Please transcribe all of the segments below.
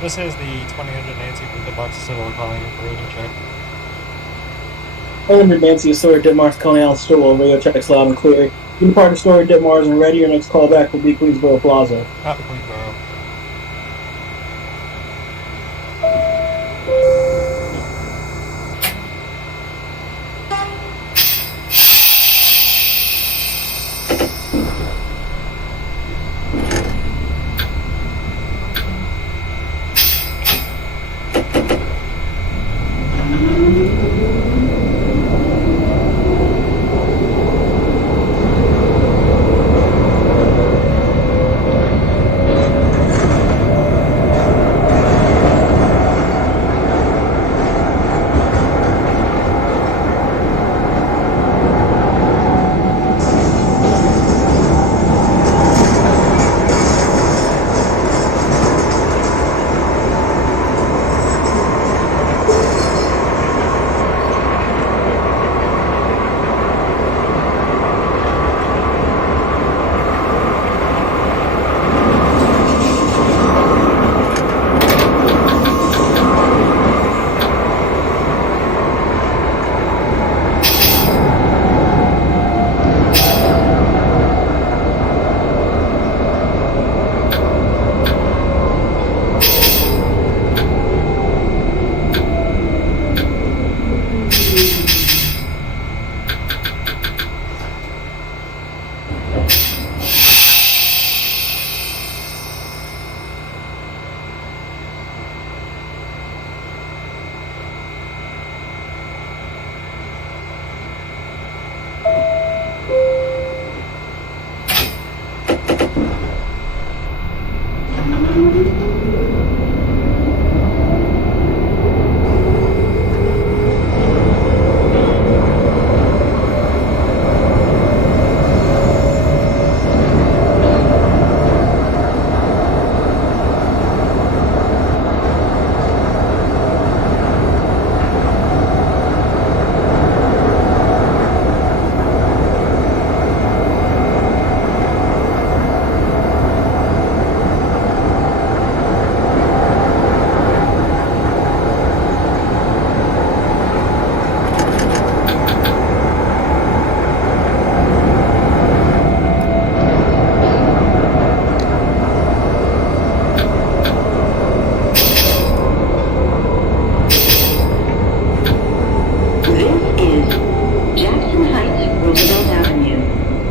This is the 2000 Nancy from the box of civil calling for radio check. 100 Nancy, Story, Ditmars, Coney, Allen, Stowell, radio checks loud and clear. You depart the Story, Ditmars, and ready. Your next call back will be Queensboro Plaza. Out to Queensboro.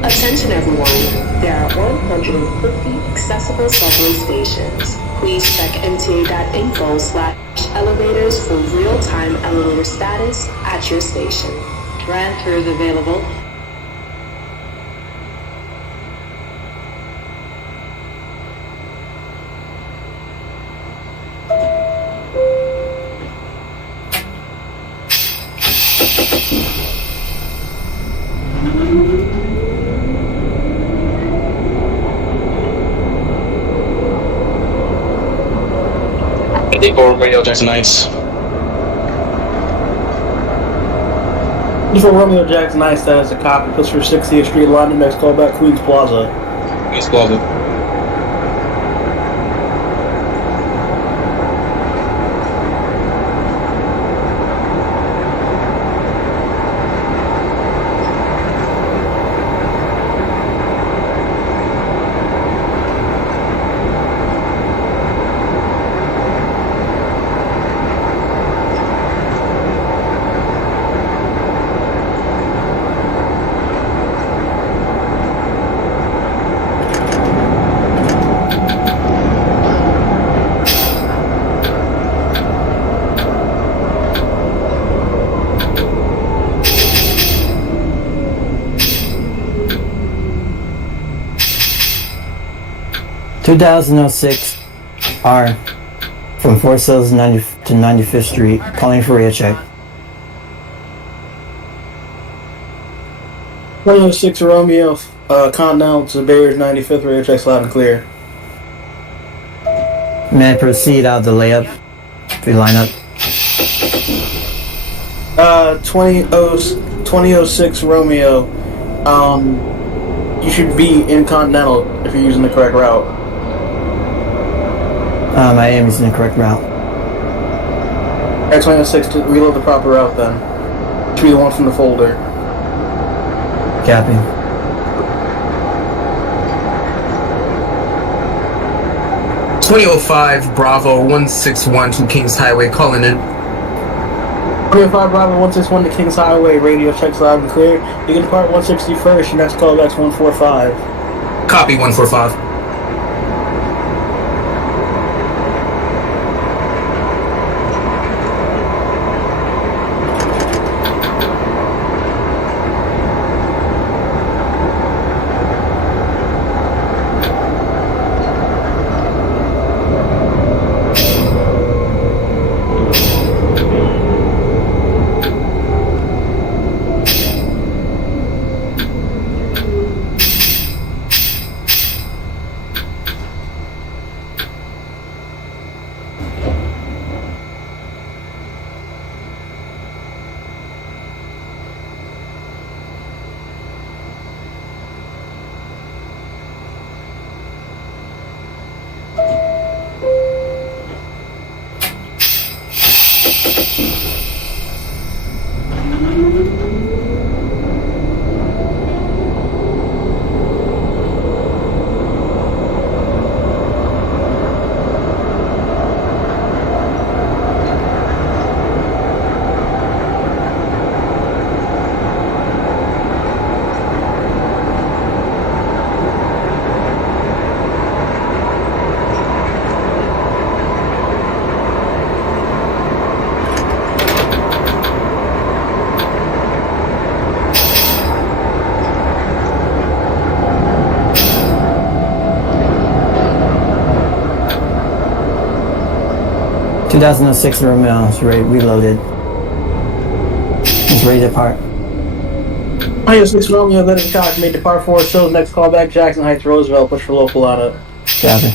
Attention everyone, there are 150 accessible subway stations. Please check mta.info/elevators for real-time elevator status at your station. Transfers available. For Radio Jackson Nights. For Romeo Jackson Nice, that is a copy. Puts for 60th Street, London, next call back, Queens Plaza. Queens Plaza. (2006) R from Fort Sills 90 to 95th Street, calling for radio check. 106 Romeo, Continental to Bears 95th, radio checks loud and clear. May I proceed out of the layup? If you line up. 2006 Romeo, you should be in Continental if you're using the correct route. I am using the correct route. X-6 to reload the proper route then. Should be the one from the folder. Copy. .2005 Bravo 161 to Kings Highway, calling in. 25 Bravo 161 to Kings Highway, radio checks loud and clear. You can depart 161st, your next callback's 145. Copy 145. .2006 Romeo is reloaded. It's ready to depart. 26 Romeo, then the cock made depart forward, shows next callback Jackson Heights Roosevelt, push for local on it. Copy.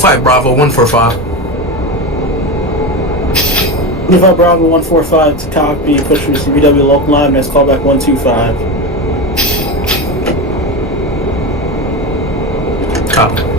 .05 Bravo 145. 25 Bravo 145 to cock being pushed through CBW local line, next callback 125. Copy.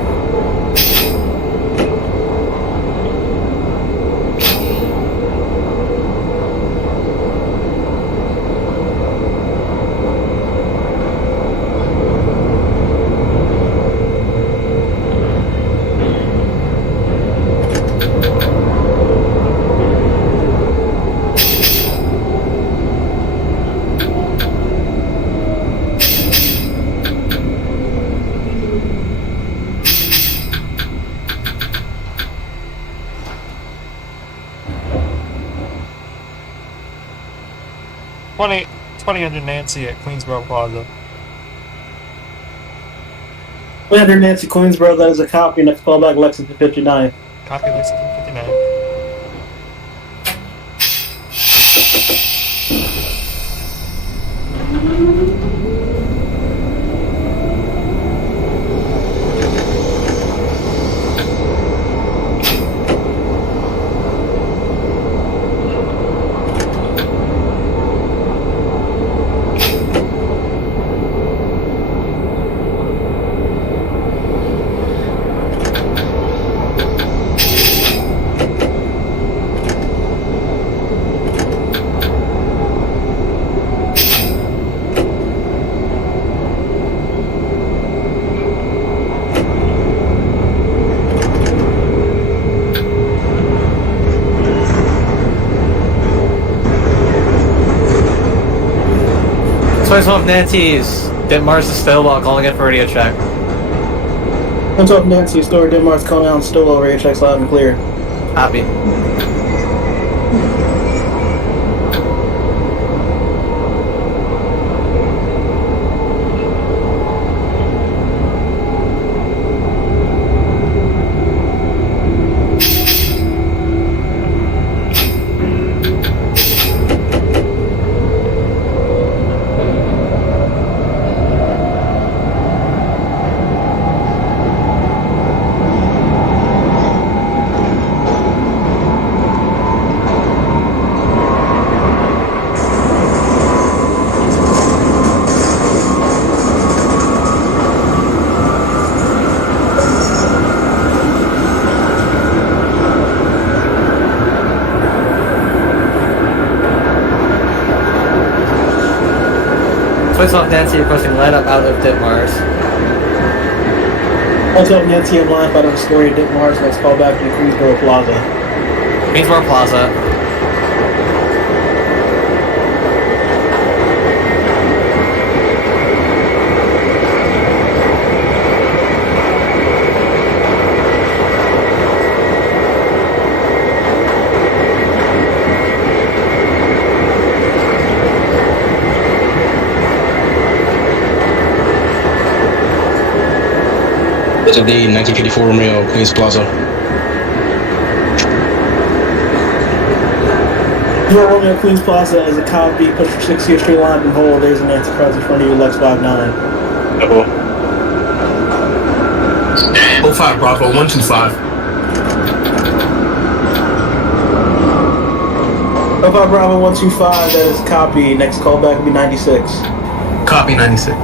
2000 Nancy at Queensboro Plaza. 300 Nancy Queensboro, that is a copy. Next callback, Lexington 59. Copy Lexington 59. Twice off Nancy's. Ditmars is Stillwell calling in for radio check. Once off Nancy, Store Denmark's calling out Stillwell, radio checks loud and clear. Copy. Twice off Nancy requesting light up out of Ditmars. Once off Nancy in line, out of Astoria, Denmark's next callback to Queensboro Plaza. Queensboro Plaza. Delta D 1954 Romeo, Queens Plaza. Romeo Queens Plaza is a copy. Push for 60th Street line and hold. There's a Nancy Krause in front of you, Lex 59. Double. 05 Bravo 125. 05 Bravo 125, that is a copy. Next callback will be 96. Copy 96.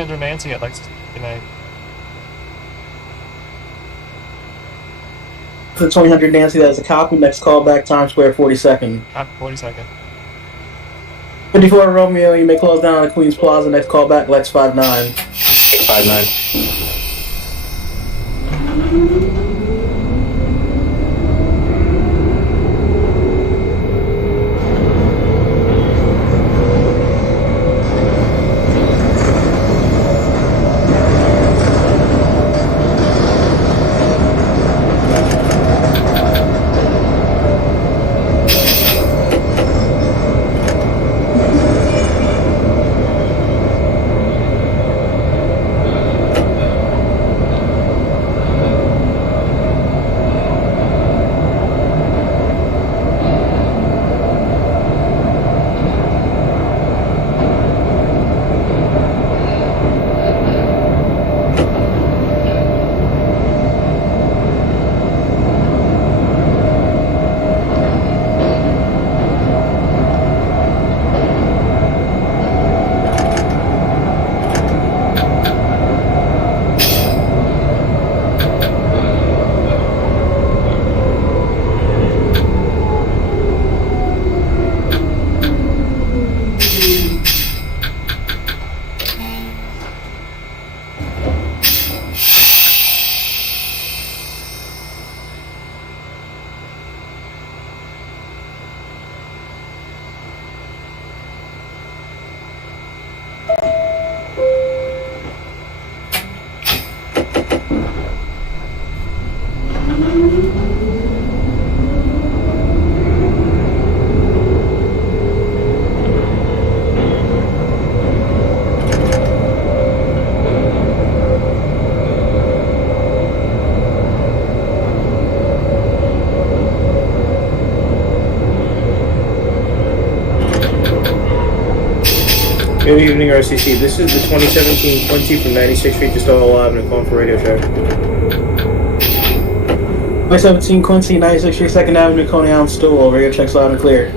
Under Nancy at Lexington 59. For 2000 Nancy, that is a copy. Next callback, Times Square 42nd. 42nd. 54 Romeo, you may close down on the Queens Plaza. Next callback, Lex 59. 59. Good evening, RCC. This is the 2017 Quincy from 96th Street to Stowell Avenue, calling for radio check. 2017 Quincy, 96th Street, 2nd Avenue, Coney Island, Stowell. Radio checks loud and clear.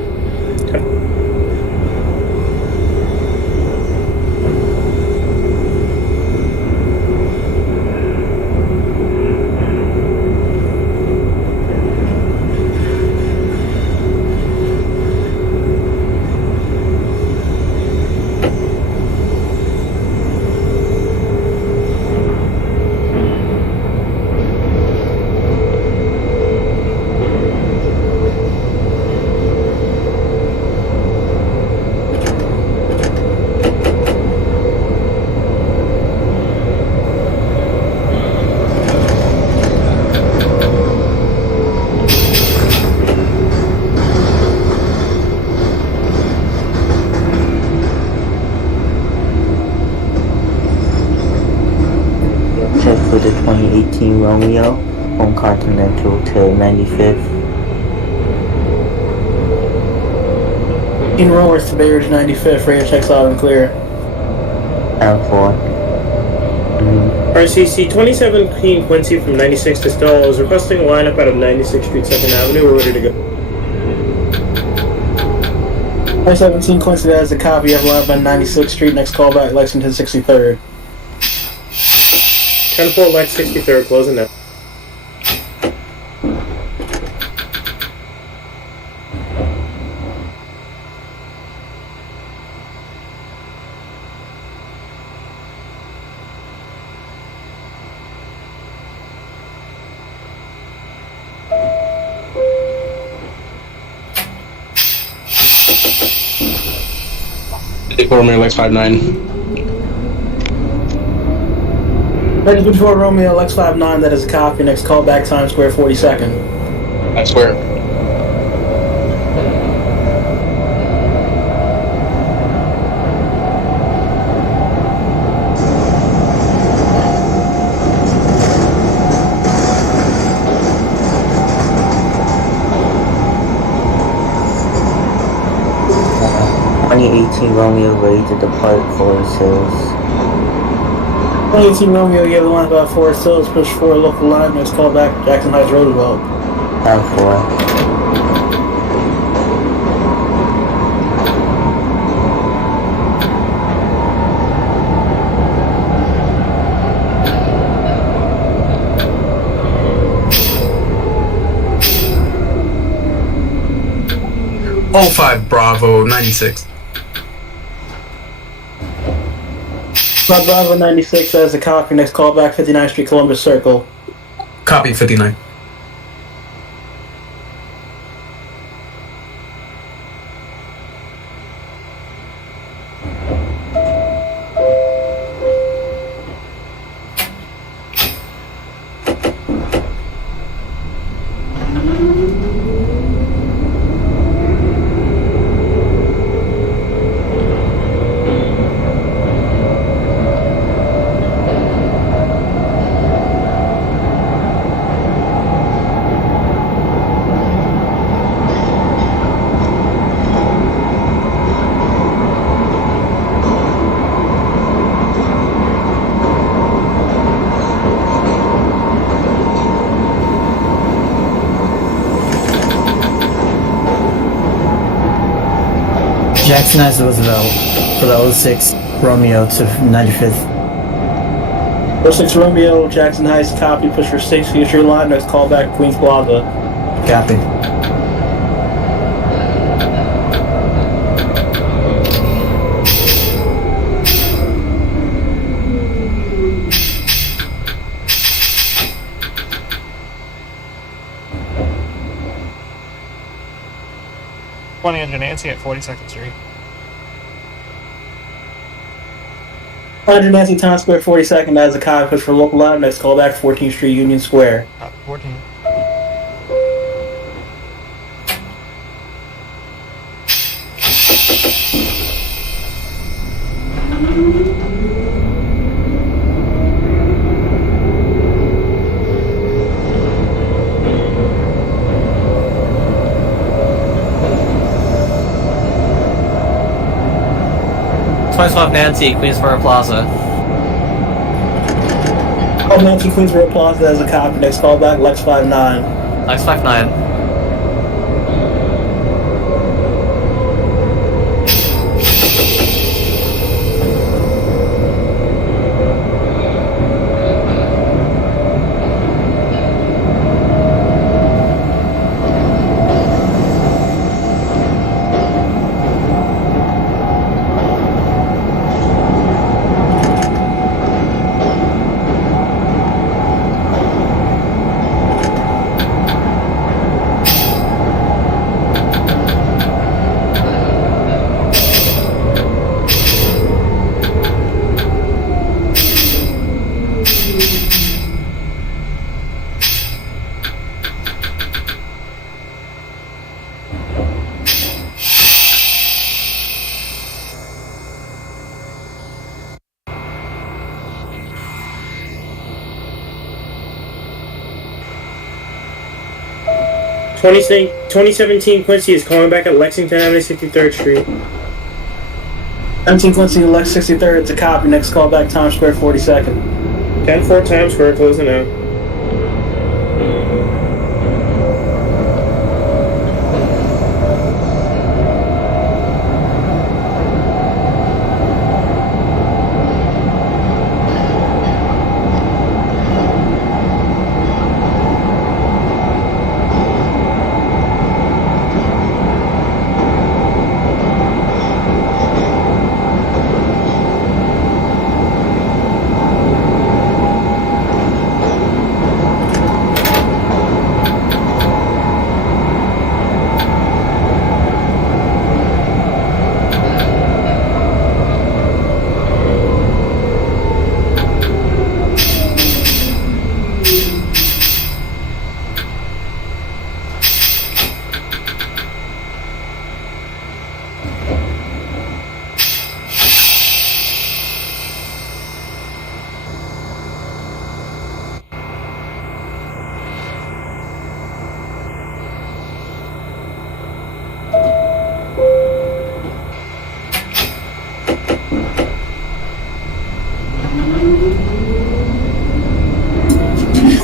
Check for the 2018 Romeo from Continental to 95th. In Roworth to Bay Ridge 95th, radio checks loud and clear. And 4. RCC 2017 Quincy from 96 to Stowell is requesting a lineup out of 96th Street, 2nd Avenue. We're ready to go. 2017 Quincy, that is a copy of lineup on 96th Street. Next call back, Lexington 63rd. 10-4 Lex 63rd, closing now. Romeo Lex 59. Ready before Romeo X59, that is a copy. Next call back, Times Square 42nd. I swear. Uh, 2018 Romeo ready to depart Forest Hills. 2018 Romeo, you have the line about Forest Hills, push 4 local line, next call back, Jackson Heights Roosevelt. And 4. Oh 05 Bravo 96. Bravo 96 as a copy, next call back 59th Street, Columbus Circle. Copy 59. Jackson Heights Roosevelt for the 06 Romeo to 95th. 06 Romeo, Jackson Heights, copy, push for 6, future line, next call back, Queens Plaza. Copy. Nancy at 42nd Street. 100 Nancy, Times Square 42nd, as a copy, push for local line, next call back, 14th Street, Union Square. 14. 25 Nancy, Queensboro Plaza. Call Nancy Queensboro Plaza as a copy. Next call back, Lex 59. Lex 59. Twenty 2017 Quincy is calling back at Lexington Avenue, 63rd Street. 17 Quincy, Lex 63rd, it's a copy. Next call back, Times Square, 42nd. 10-4 Times Square, closing out.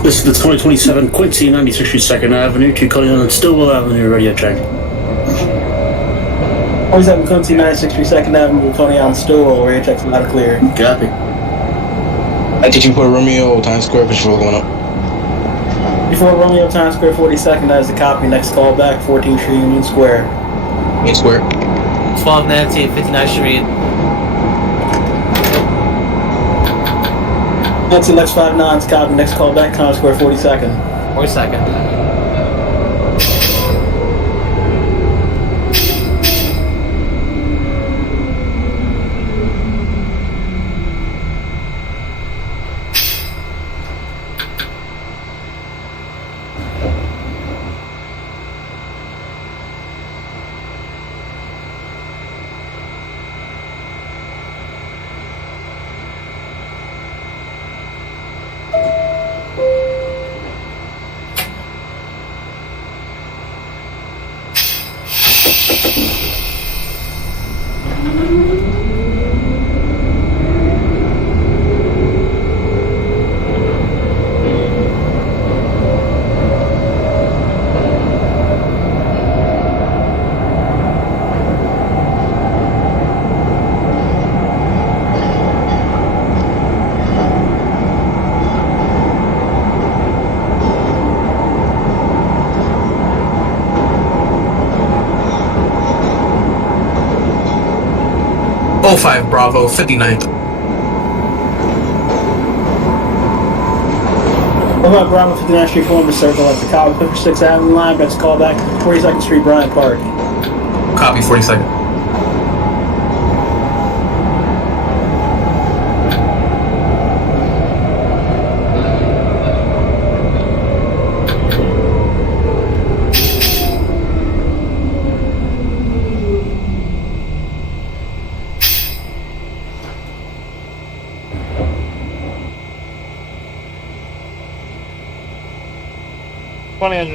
This is the 2027 Quincy 96th Street 2nd Avenue to Coney and Stillwell Avenue radio check. 27 Quincy, 96th Street 2nd Avenue, Coney on Stillwell, radio checks loud and clear. Copy. 92 Romeo, Times Square, patrol going up. Before Romeo, Times Square, 42nd, that is the copy. Next call back, 14th Street, Union Square. Union Square. 12 Nancy, 59th Street. Nancy, Lex 59's copy. Next call back, Times Square, 42nd. 42nd. Oh 05 Bravo, 59th. About Bravo 59th Street, Columbus Circle at the Cabo 56th Avenue line. That's call back 42nd Street, Bryant Park. Copy, 42nd.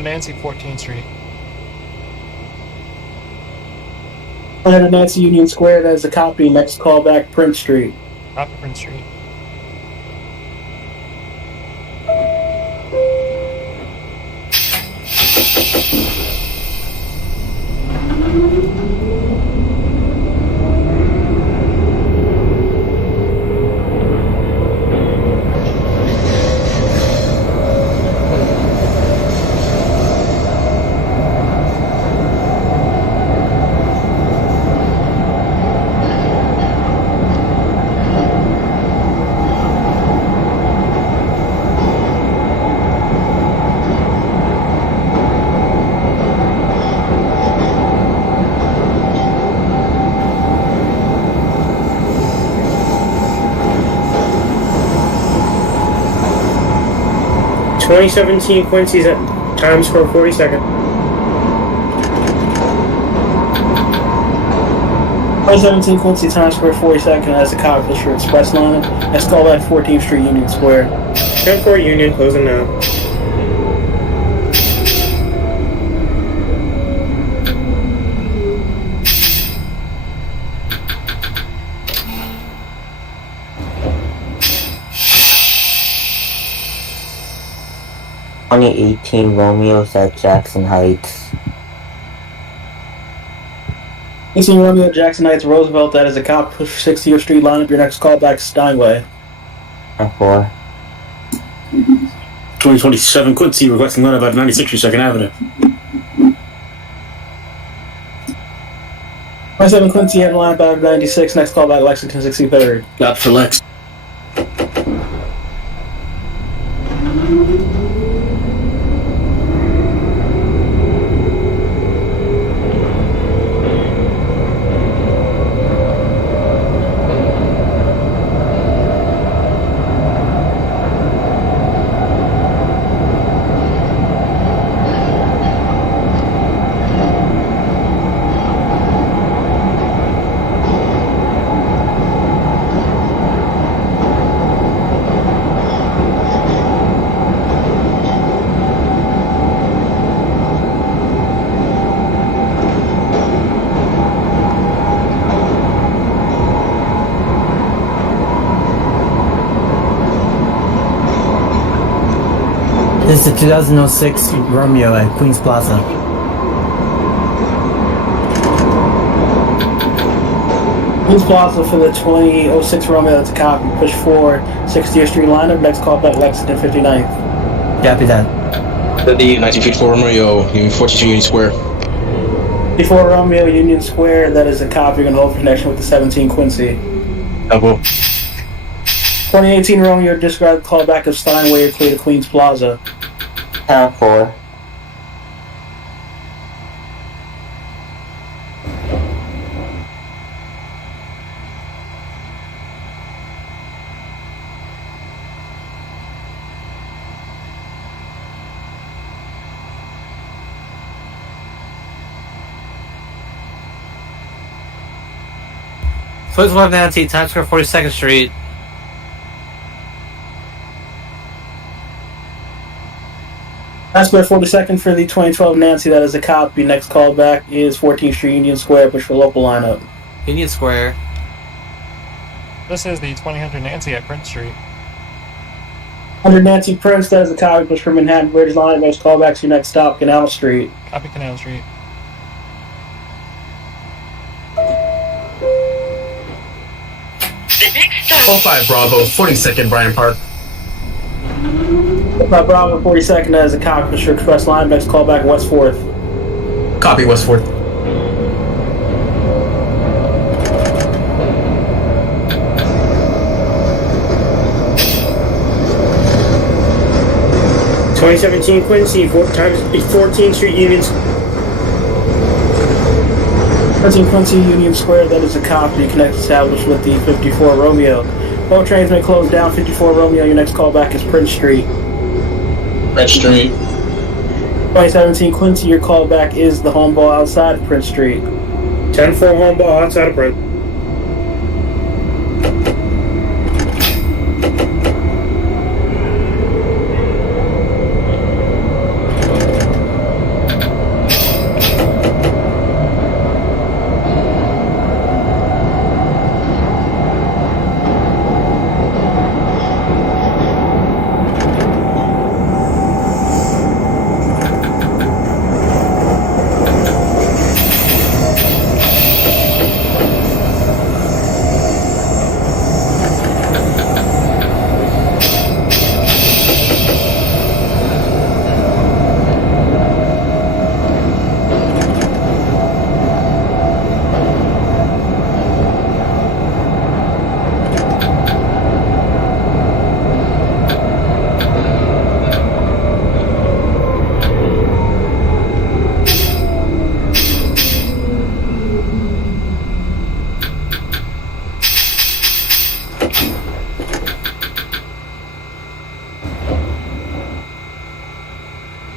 Nancy, 14th Street. 100 Nancy Union Square, that is a copy. Next callback, Prince Street. Copy Prince Street. .2017 Quincy's at Times Square 42nd. 2017 Quincy Times Square 42nd as a copy for Express Line. Let's call that 14th Street Union Square. 10-4 Union, closing now. .2018 Romeo's at Jackson Heights. 18 Romeo Jackson Heights Roosevelt, that is a cop push 60th Street line up. Your next callback Steinway. 10-4. 2027 Quincy requesting line about 96 Second Avenue. 27 Quincy at line about 96. Next callback Lexington 63rd. Got for Lex. This is the 2006 Romeo at Queens Plaza. Queens Plaza for the 2006 Romeo, that's a copy. Push 4, 60th Street lineup. Next callback Lexington 59th. Copy that. The 1954 Romeo, 42 Union Square. 54 Romeo Union Square, that is a copy. You're going to hold for connection with the 17 Quincy. Double. 2018 Romeo, disregard the callback of Steinway, clear to Queens Plaza. 10-4. So it's 11 Nancy, Times Square 42nd Street. Times Square 42nd for the 2012 Nancy, that is a copy. Next callback is 14th Street Union Square, push for local lineup. Union Square. This is the 2000 Nancy at Prince Street. 100 Nancy Prince, that is a copy. Push for Manhattan Bridge line. Next callback to your next stop, Canal Street. Copy Canal Street. Oh five Bravo, 42nd Bryant Park. By Bravo 42nd, that is a copy. Push for Express line. Next callback West 4th. Copy West 4th. .2017 Quincy, 14th Street Union. 14 Quincy Union Square, that is a copy. Connect established with the 54 Romeo. Both trains may close down 54 Romeo. Your next callback is Prince Street. Prince Street. 2017 Quincy, your callback is the home ball outside of Prince Street. 10-4 home ball outside of Prince.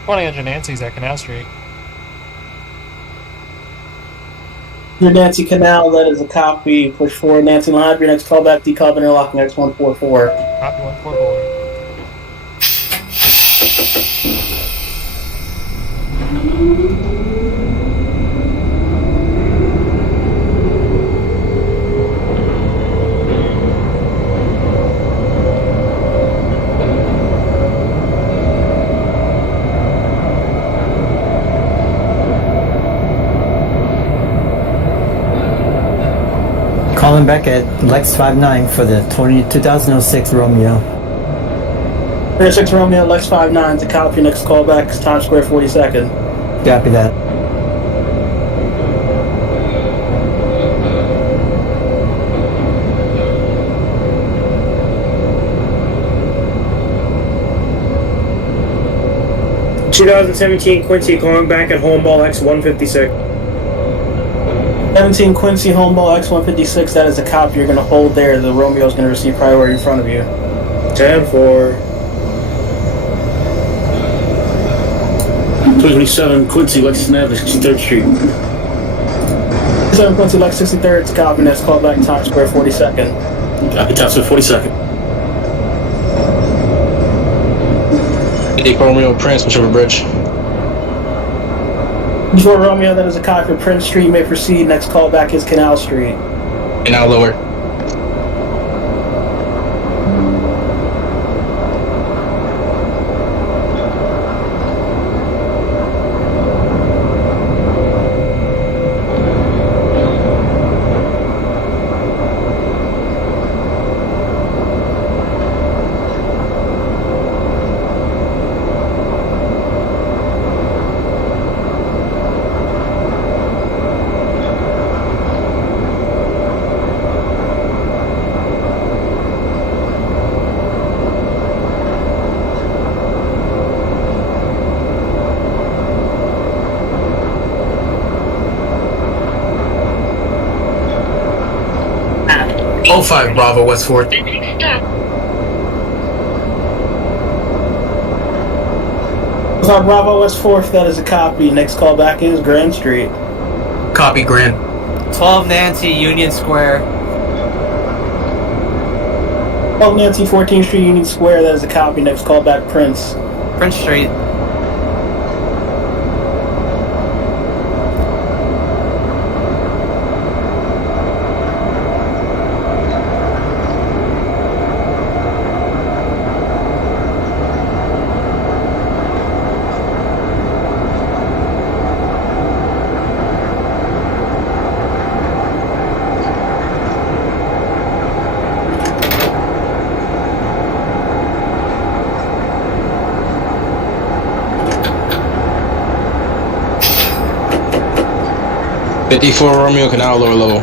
2000 Nancy's at Canal Street. Your Nancy Canal, that is a copy. Push forward Nancy line. Your next callback, decouple interlocking X144. Copy 144. Calling back at Lex 59 for the 2006 Romeo. 36 Romeo, Lex 59 to copy. Next callback is Times Square 42nd. Copy that. .2017 Quincy calling back at Homeball X156. 17 Quincy Homeball X156, that is a copy. You're going to hold there. The Romeo is going to receive priority in front of you. 10-4. 2027 Quincy Lexington Avenue, 63rd Street. 7 Quincy Lex 63rd to copy. Next callback Times Square 42nd. Copy, Times Square 42nd. 54 Romeo Prince, whichever bridge. Before Romeo, that is a copy for Prince Street. May proceed. Next callback is Canal Street. And now lower. Oh 05 Bravo West 4th. Bravo West 4th, that is a copy. Next callback is Grand Street. Copy Grand. 12 Nancy, Union Square. 12 Nancy, 14th Street, Union Square, that is a copy. Next callback Prince. Prince Street. .54 Romeo Canal lower level.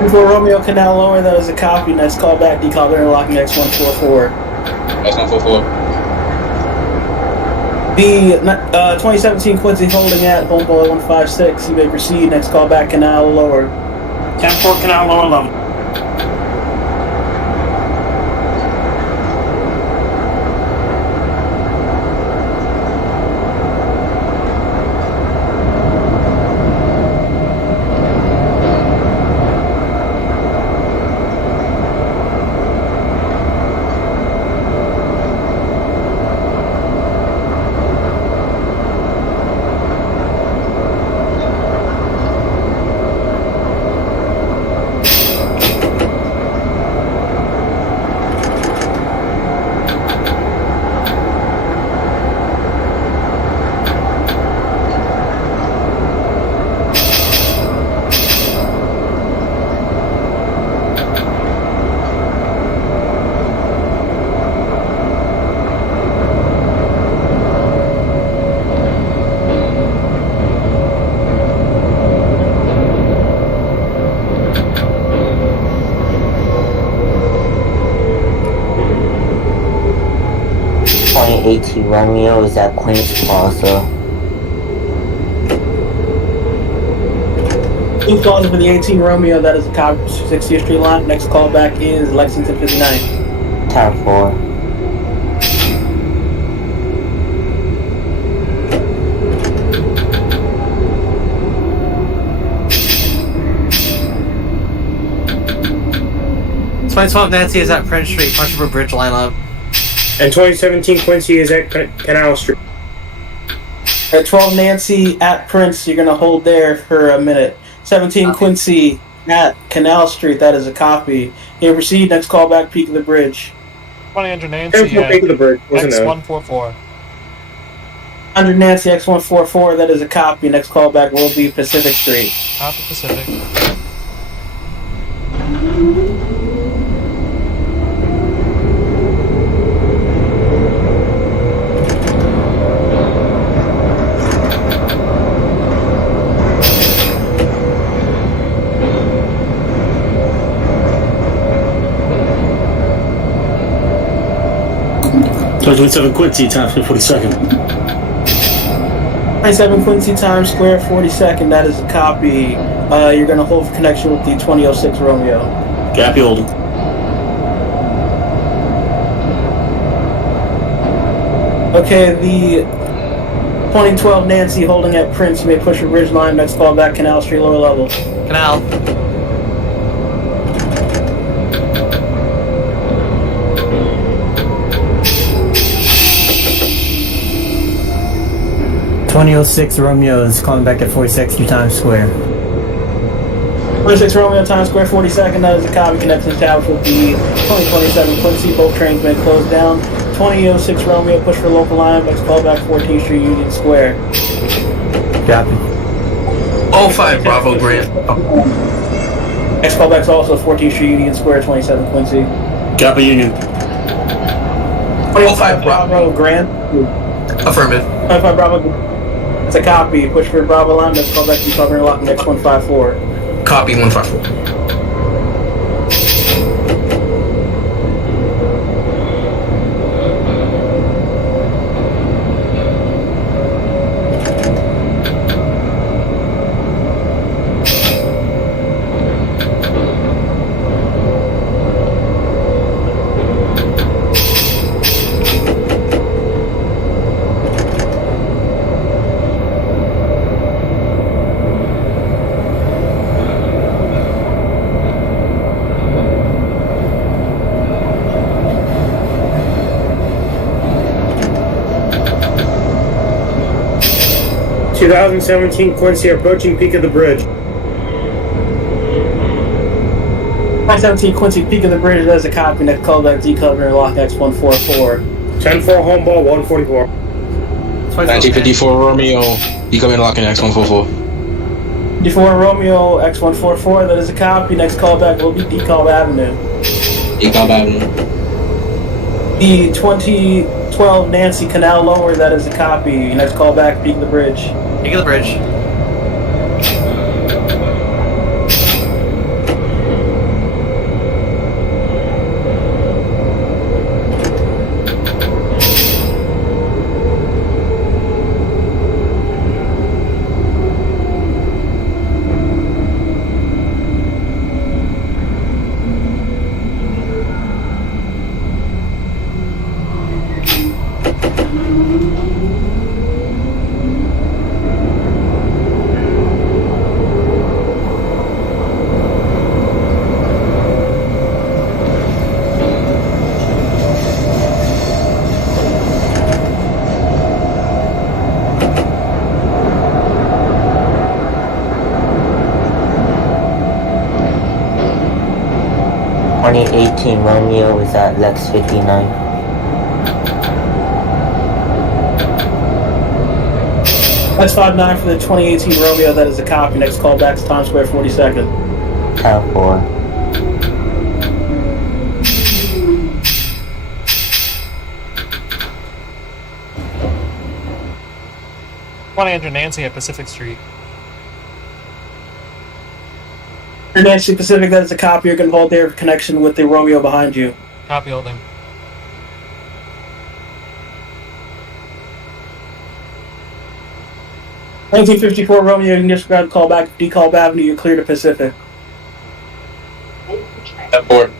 54 Romeo Canal Lower, that is a copy. Next callback, decouple interlocking X144. X144. The 2017 Quincy holding at Homeball 156. You may proceed. Next callback, Canal Lower. 10-4 Canal Lower level. Romeo is at Queens Plaza. Queens Plaza for the 18 Romeo, that is the copy 60th Street line. Next callback is Lexington 59. Tower 4. 2012 Nancy is at Prince Street, punch for bridge lineup. And 2017 Quincy is at Canal Street. At 12 Nancy at Prince, you're going to hold there for a minute. 17 Quincy at Canal Street, that is a copy. You proceed, next call back, peak of the bridge. 100 Nancy Peak of the bridge, wasn't it? X144. 100 Nancy X144, that is a copy. Next call back will be Pacific Street. Copy Pacific. So 27 Quincy, Times Square 42nd. 27 Quincy Times Square, 42nd, that is a copy. You're going to hold for connection with the 2006 Romeo. Copy holding. Okay, the 2012 Nancy holding at Prince. You may push a ridge line. Next call back, Canal Street, lower level. Canal. .2006 Romeo is calling back at 46th Street Times Square. 26 Romeo Times Square, 42nd, that is a copy. Connection established with the 2027 Quincy. Both trains may close down. 2006 Romeo, push for local line. Next call back, 14th Street Union Square. Copy. 05 Bravo Grant. Next call back is also 14th Street Union Square, 27 Quincy. Copy Union. 25 Bravo Grant. Affirmative. 25 Bravo. It's a copy. Push for Bravo line. Next call back to covering lock. Next 154. Copy 154. Two 2017 Quincy approaching peak of the bridge. 2017 Quincy, peak of the bridge, that is a copy. Next call back, decovering lock X144. 10-4 home ball, 144. 1954 Romeo, becoming locking X144. 54 Romeo X144, that is a copy. Next call back will be Dekalb Avenue. Dekalb Avenue. The 2012 Nancy Canal Lower, that is a copy. Next call back, peak of the bridge. Peak of the bridge. Romeo is at Lex 59. That's 5-9 for the 2018 Romeo, that is a copy. Next call back to Times Square, 42nd. Tab 4. Nancy at Pacific Street. Nancy Pacific, that is a copy. You're going to hold their connection with the Romeo behind you. Copy holding. $1954 Romeo, you can just grab the call back. Dekalb Avenue, you're clear to Pacific. At 4.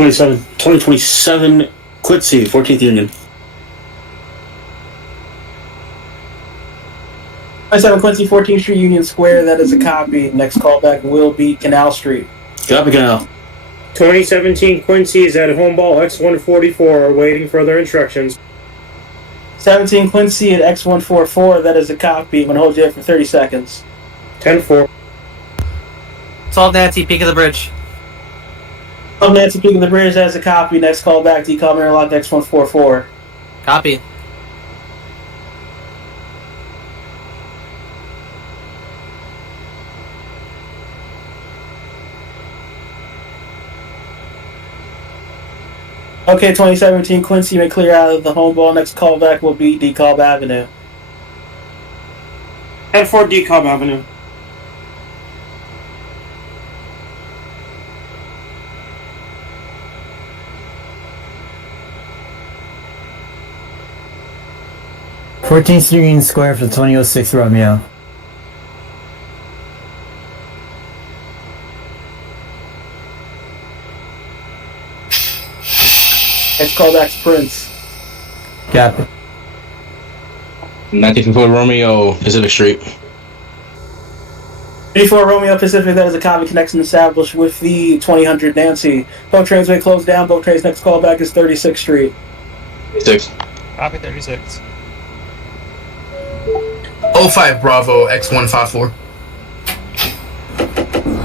2027 Quincy, 14th Union. 27 Quincy, 14th Street, Union Square. That is a copy. Next callback will be Canal Street. Copy, Canal. 2017 Quincy is at Homeball X144, awaiting further instructions. 17 Quincy at X144. That is a copy. I'm going to hold you there for 30 seconds. 10-4. 12 Nancy, peak of the bridge. Oh, Nancy, peak of the bridge. That is a copy. Next callback, decom interlock X144. Copy. Okay, 2017 Quincy, you may clear out of the home ball. Next callback will be DeKalb Avenue. 10-4 DeKalb Avenue. Fourteenth Street Union Square for the 2006 Romeo. Next callback's Prince. Copy. 1954 Romeo, Pacific Street. 84 Romeo Pacific, that is a copy. Connection established with the 2000 Nancy. Both trains may close down. Both trains' next callback is 36th Street. 36. Copy 36. 05 Bravo X154.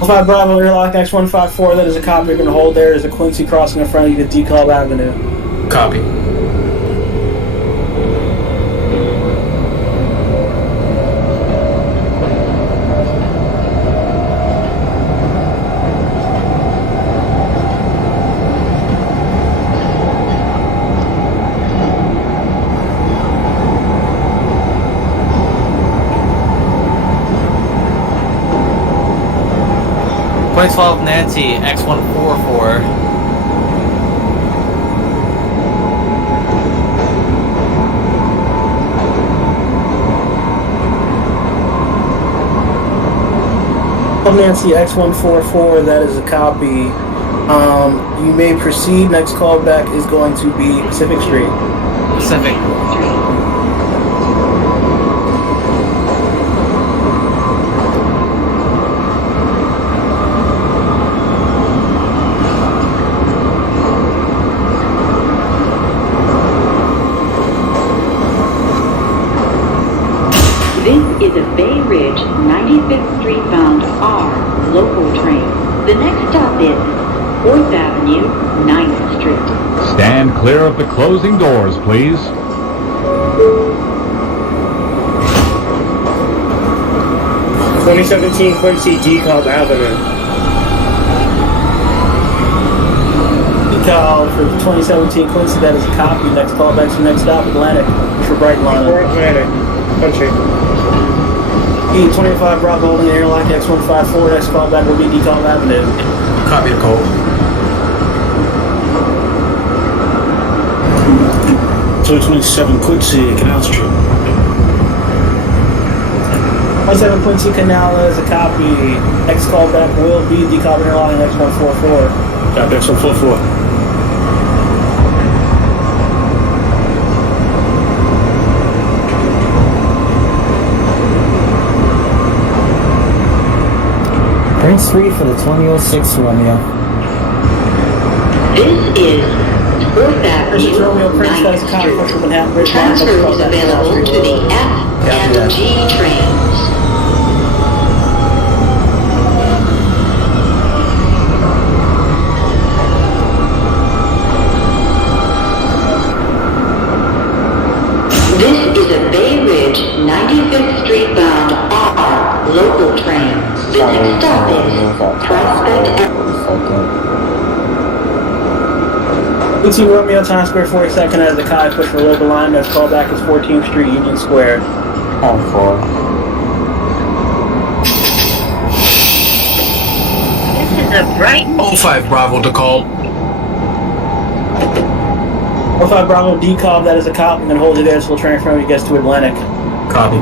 5 Bravo, interlock X154, that is a copy. You're going to hold there. There's a Quincy crossing in front of you to DeKalb Avenue. Copy. Point 12 Nancy, X144. Nancy X144, that is a copy. You may proceed. Next callback is going to be Pacific Street. Pacific. This is a Bay Ridge 95th Street bound R local train. The next stop is 4th Avenue, 9th Street. Stand clear of the closing doors, please. '17 Quincy, DeKalb Avenue. DeKalb for the 2017 Quincy, that is a copy. Next callback to next stop, Atlantic for Bright Line. Atlantic. Country. E25 Bravo holding the airlock X154. Next callback will be DeKalb Avenue. Copy the call. 27 Quincy, Canal Street. 27 Quincy Canal is a copy. Next callback will be DeKalb Airline X144. Copy, X144. Prince Street for the 2006 Romeo. This is 4th This is Avenue, Romeo Prince, that is a 9th copy. Street. From Manhattan Bridge Line. Transfer is available to the F and G trains. This is a Bay Ridge 95th Street bound R local train. The next stop is Prospect Avenue. 18 Romeo Times Square 42nd as the Kai push for local line. Next callback is 14th Street Union Square. 10-4. This is a bright 05 Bravo to call. 05 Bravo DeKalb, that is a cop. I'm going to hold you there until the train from you gets to Atlantic. Copy.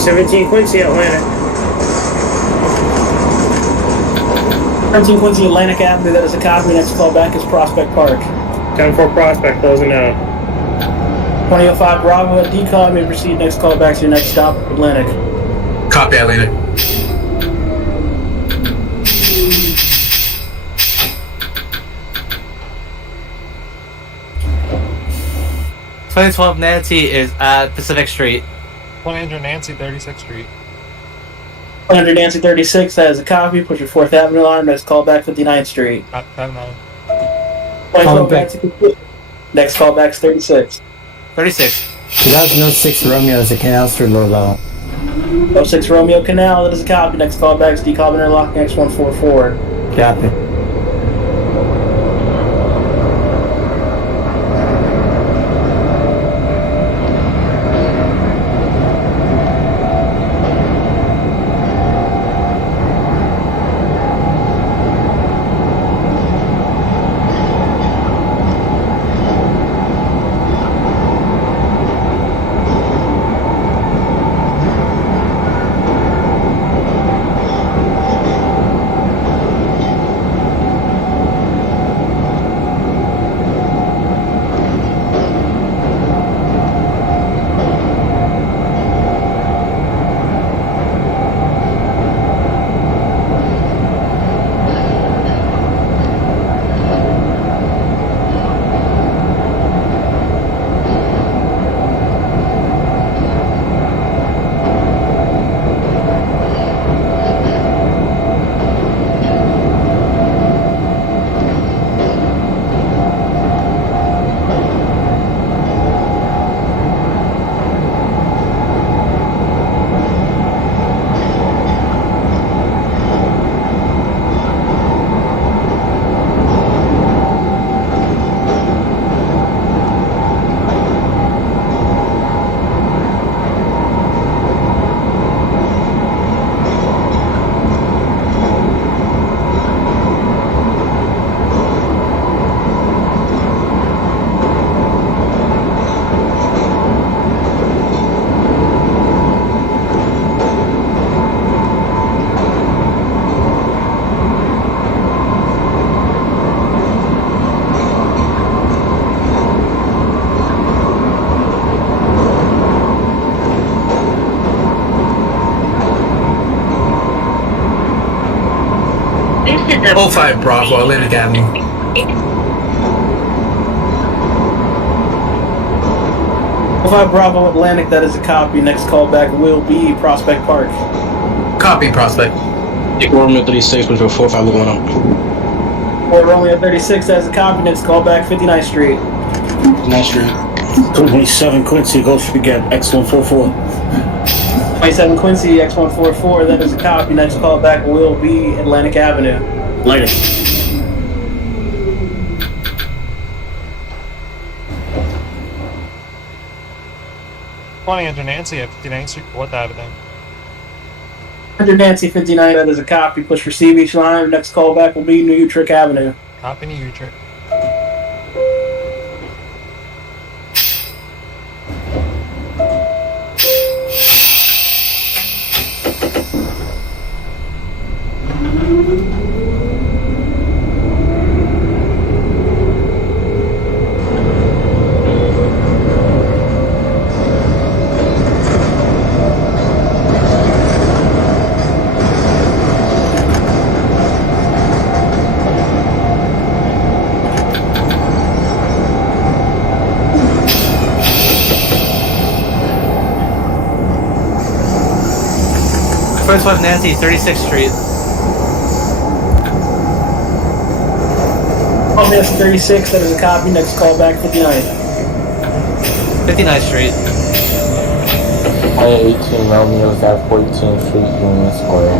2017 Quincy, Atlantic. 17 Quincy, Atlantic Avenue, that is a copy. Next call back is Prospect Park. 10-4 Prospect, closing now. 2005 Bravo at decal, may proceed. Next call back to your next stop, Atlantic. Copy, Atlantic. .2012 Nancy is at Pacific Street. 100 Nancy, 36th Street. 100 Nancy 36, that is a copy. Push your 4th Avenue alarm. Next call back 59th Street. 59. 2012 Nancy, next call back is 36. 36. 2006 Romeo is a Canal Street low level. 06 Romeo Canal, that is a copy. Next call back is decal interlock X144. Copy. This is a 05 Bravo, Atlantic Avenue. 05 Bravo Atlantic, that is a copy. Next call back will be Prospect Park. Copy, Prospect. Romeo 36 with your 45 going up. 4 Romeo 36, that is a copy. Next call back 59th Street. 9th Street. 27 Quincy, Gulf Street Gap, X144. 27 Quincy, X144, that is a copy. Next call back will be Atlantic Avenue. Later. Under Nancy at 59th Street, 4th Avenue. 100 Nancy 59, that is a copy. Push receive each line. Next call back will be New Utrecht Avenue. Copy New Utrecht. First one, Nancy, 36th Street. Oh, Nancy 36, that is a copy. Next call back 59. 59th Street. 2018 Romeo's at 14th Street, Union Square.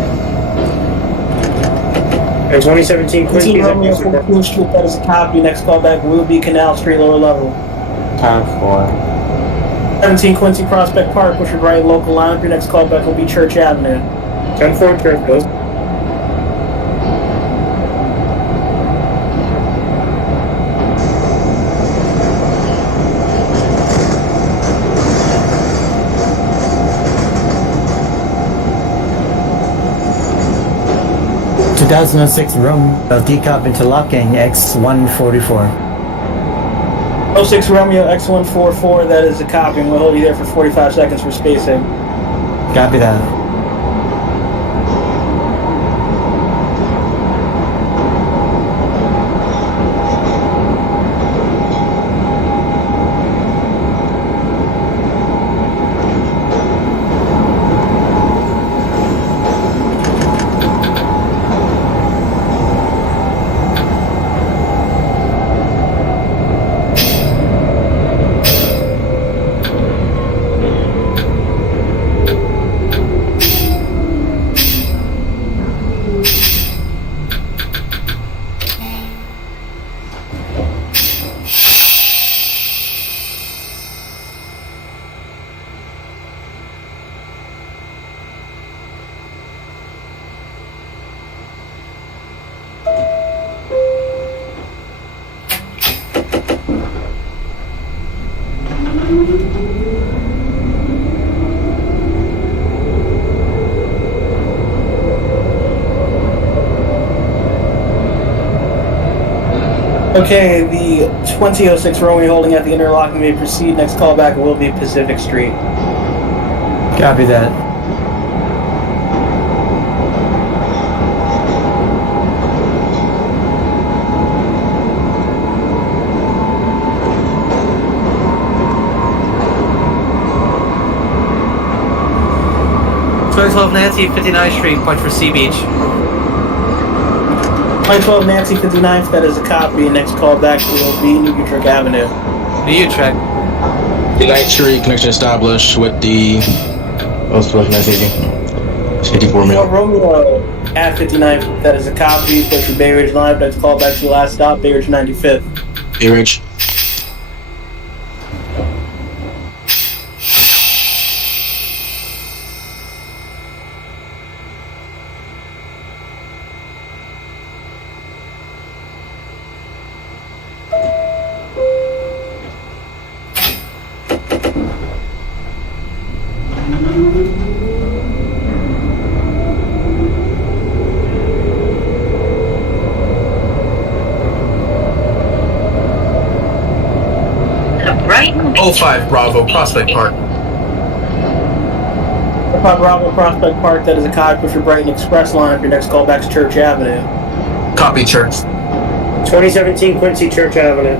And 2017 Quincy 18 Romeo 14th Street, that is a copy. Next call back will be Canal Street, lower level. Time for 17 Quincy Prospect Park, push your right local line. Your next call back will be Church Avenue. 10-4 Church, close. 2006 Romeo decop interlocking X144. 06 Romeo X144, that is a copy, and we'll hold you there for 45 seconds for spacing. Copy that. Okay, the 2006 Romeo holding at the interlocking may proceed. Next callback will be Pacific Street. Copy that. Nancy, 59th Street, point for Sea Beach. 512 Nancy 59th, that is a copy. Next callback will be New Utrecht Avenue. New Utrecht. 59th Street, connection established with the... Oh, it's nice easy. 54 mil. Romeo at 59th, that is a copy. Push for Bay Ridge Live. Next callback to the last stop, Bay Ridge 95th. Bay Ridge. Brighton. 05 Bravo, Prospect Park. Bravo Prospect Park, that is a copy. Push for Brighton Express line. Your next callback is Church Avenue. Copy, Church. 2017 Quincy Church Avenue.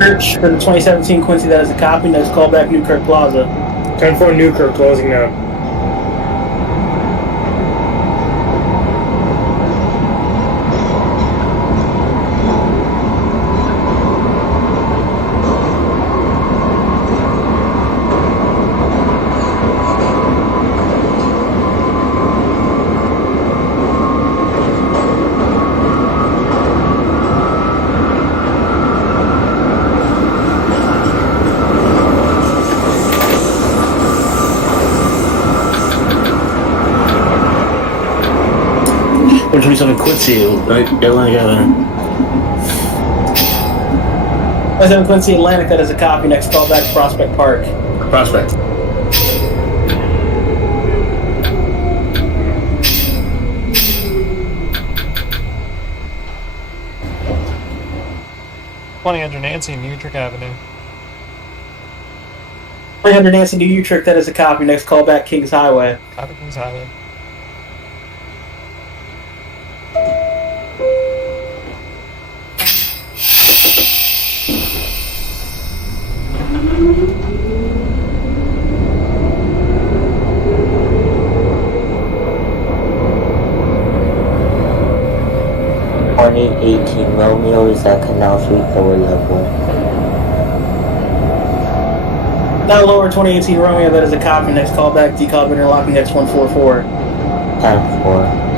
Church for the 2017 Quincy, that is a copy. Next callback Newkirk Plaza. 10-4 Newkirk, closing now. We're 27 Quincy, right? Atlanta together. 27 Quincy Atlantic, that is a copy. Next callback Prospect Park. Prospect. Nancy, New Utrecht Avenue. 300 Nancy, New Utrecht, that is a copy. Next callback Kings Highway. Copy, Kings Highway. Coney 18 Romeo is at Canal Street lower level. Now lower 2018 Romeo, that is a copy. Next callback decob interlocking X144. 10-4.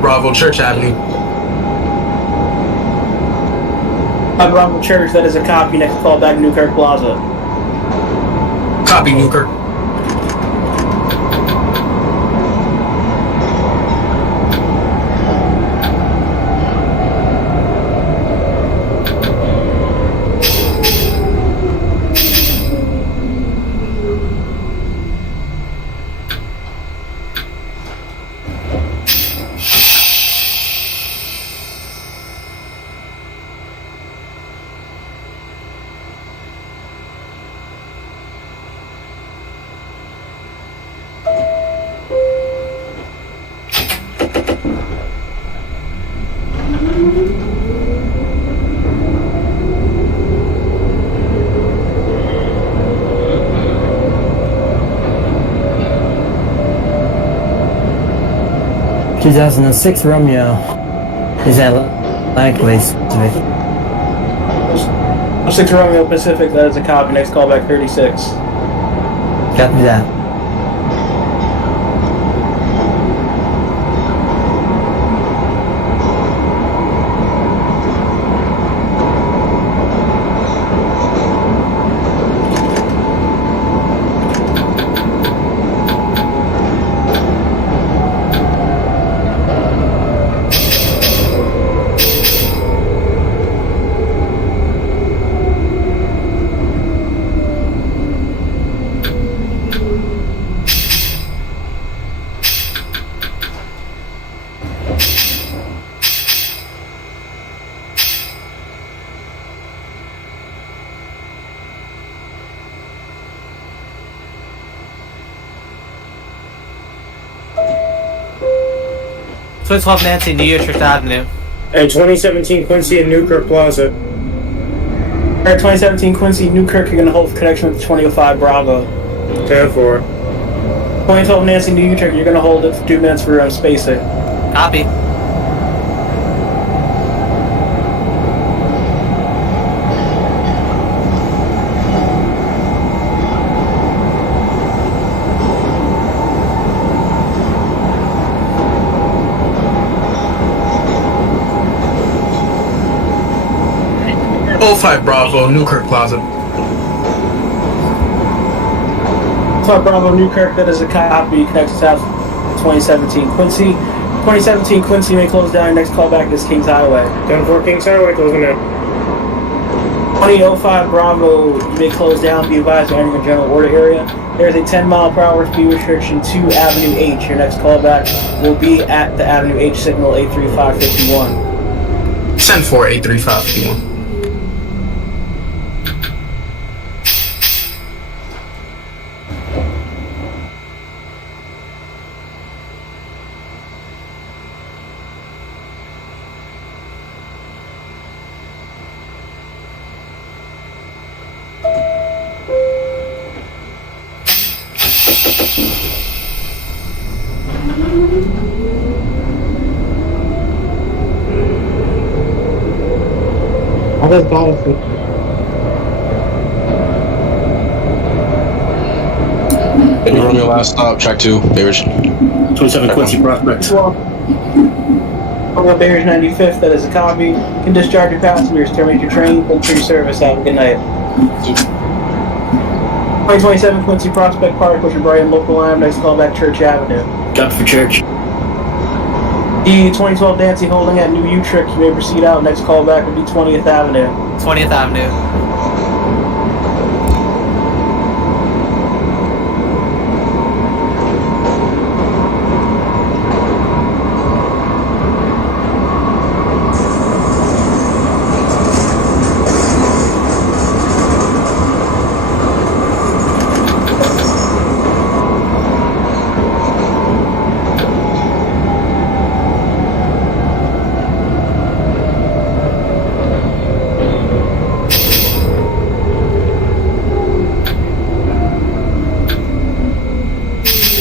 Bravo, Church Avenue. Bravo Church, that is a copy. Next callback Newkirk Plaza. Copy, Newkirk. ...2006 Romeo is at Atlantic Pacific. 6 Romeo Pacific, that is a copy. Next callback 36. Copy that. Twin 12 Nancy, New Utrecht Avenue. And 2017 Quincy and Newkirk Plaza. Alright, 2017 Quincy, Newkirk, you're going to hold for connection with 2005 Bravo. 10-4. 2012 Nancy, New Utrecht, you're going to hold it for 2 minutes for spacing. Copy. Oh 05 Bravo, Newkirk Plaza. 5 Bravo, Newkirk, that is a copy. Connects south 2017 Quincy. 2017 Quincy may close down. Your next callback is Kings Highway. 10-4 Kings Highway, closing in. 2005 Bravo, you may close down. Be advised to enter your general order area. There is a 10-mile-per-hour speed restriction to Avenue H. Your next callback will be at the Avenue H signal 83551. 10-4, 83551. That's Battlefield. Romeo last stop, track 2, Bay Ridge. 27 Quincy Prospect. Over Bay Ridge 95th, that is a copy. You can discharge your passengers, terminate your train, thanks for your service. Have a good night. 2027 Quincy Prospect Park, which is Brighton local line. Next callback Church Avenue. Copy for Church. The 2012 Dancy holding at New Utrecht, you may proceed out. Next callback would be 20th Avenue. 20th Avenue.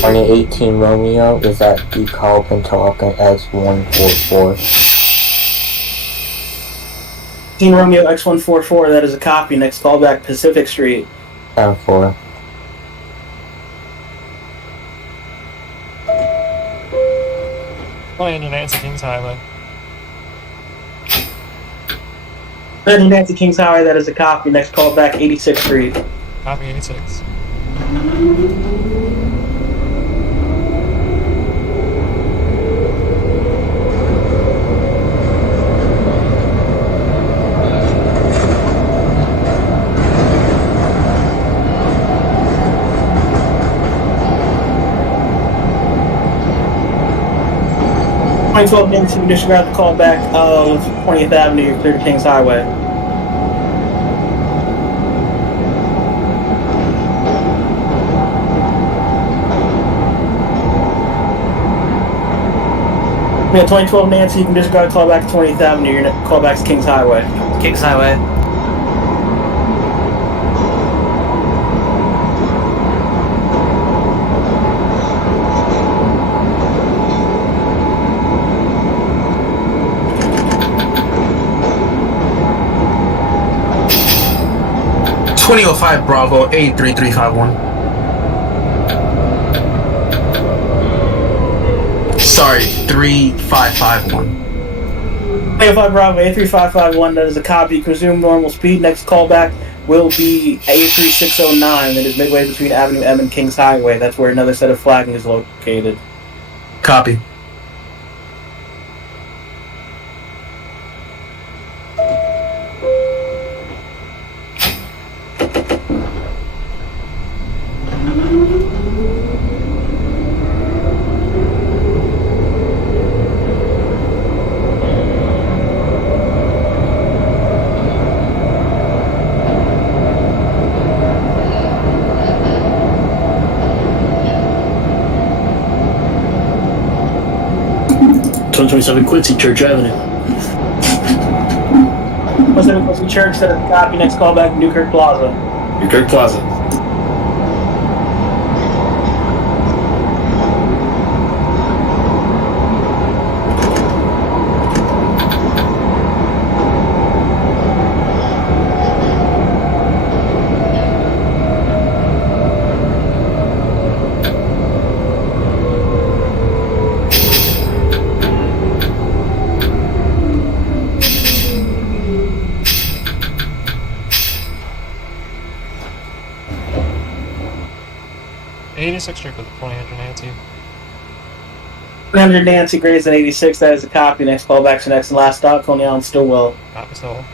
On 18 Romeo is at the Carlton Talking X144. 18 Romeo X144, that is a copy. Next callback Pacific Street. 10-4. Playing in Nancy Kings Highway. Nancy Kings Highway, that is a copy. Next callback 86th Street. Copy 86. .12 Nancy, you disregard the call back of 20th Avenue. You're clear to Kings Highway. Yeah, 2012 Nancy, you can disregard the call back to 20th Avenue. Your call back to Kings Highway. Kings Highway. .2005 Bravo, 83351. Sorry, 3551. 25 Bravo, A3551, that is a copy. You can resume normal speed. Next callback will be A3609. That is midway between Avenue M and Kings Highway. That's where another set of flagging is located. Copy. .27 Quincy, Church Avenue. 27 Quincy Church, that is a copy. Next callback, Newkirk Plaza. Newkirk Plaza. Street with 2000 Nancy. 300 Nancy Grays at 86, that is a copy. Next callback to next and last stop, Coney Island, Stillwell. Copy, so.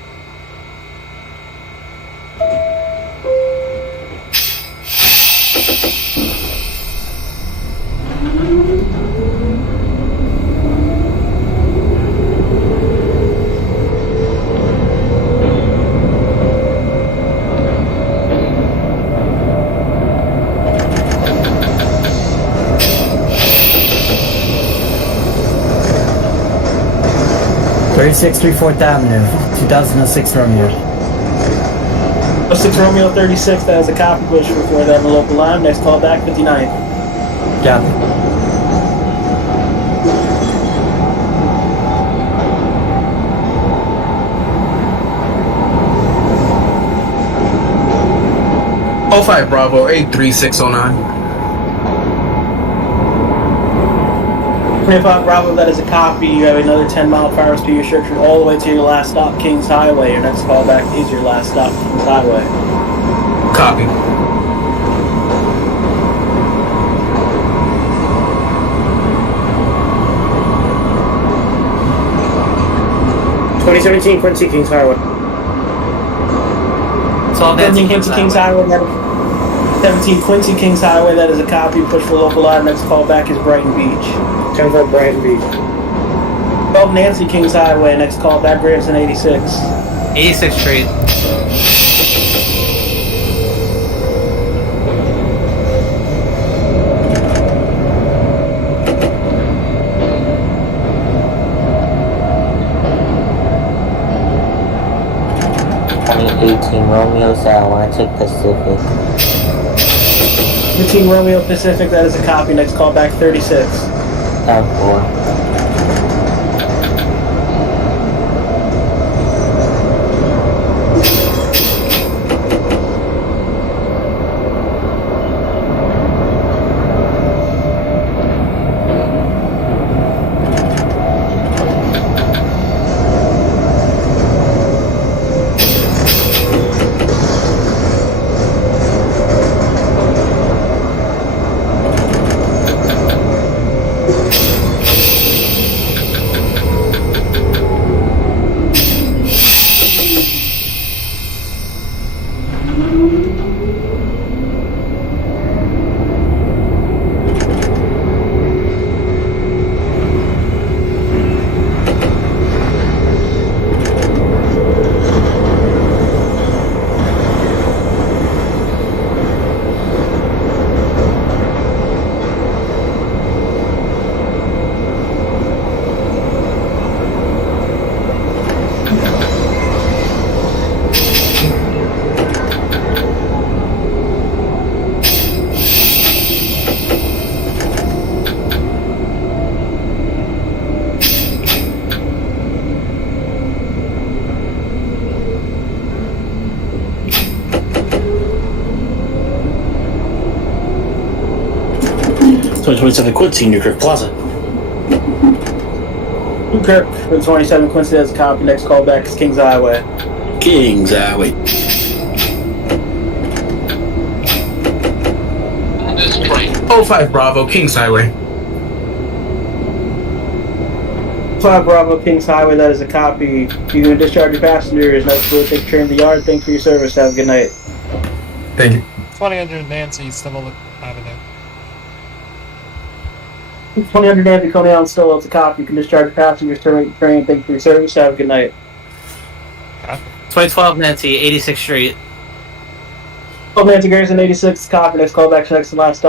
.36 4th Avenue, 2006 Romeo. 06 Romeo 36, that is a copy. Push before that on the local line. Next callback, 59th. Copy. .05 Bravo, 83609. 25 Bravo, that is a copy. You have another 10 mile per hour speed restriction all the way to your last stop, Kings Highway. Your next callback is your last stop, Kings Highway. Copy. .2017 Quincy Kings Highway. 17 Quincy Kings Highway. 17 Quincy Kings Highway, that is a copy. Push for local line. Next callback is Brighton Beach. 10 for Brighton Beach. 12 Nancy Kings Highway. Next callback, Graves and 86. 86th Street. Romeo's Atlantic Pacific. 15 Romeo Pacific, that is a copy. Next callback, 36. Down 4. 2027 Quincy, Newkirk Plaza. Newkirk for the 27 Quincy as a copy. Next call back is Kings Highway. Kings Highway. 05 Bravo, Kings Highway. 5 Bravo, Kings Highway, that is a copy. You can discharge your passengers. Next will take train to the yard. Thanks for your service. Have a good night. Thank you. 2000 Nancy, Stillwell Avenue. 2000 Nancy, Coney Island, still it's a copy. You can discharge your passengers. Terminate the train. Thanks for your service. Have a good night. 2012 Nancy, 86th Street. Nancy Garrison, 86, copy. Next call back to next to last stop.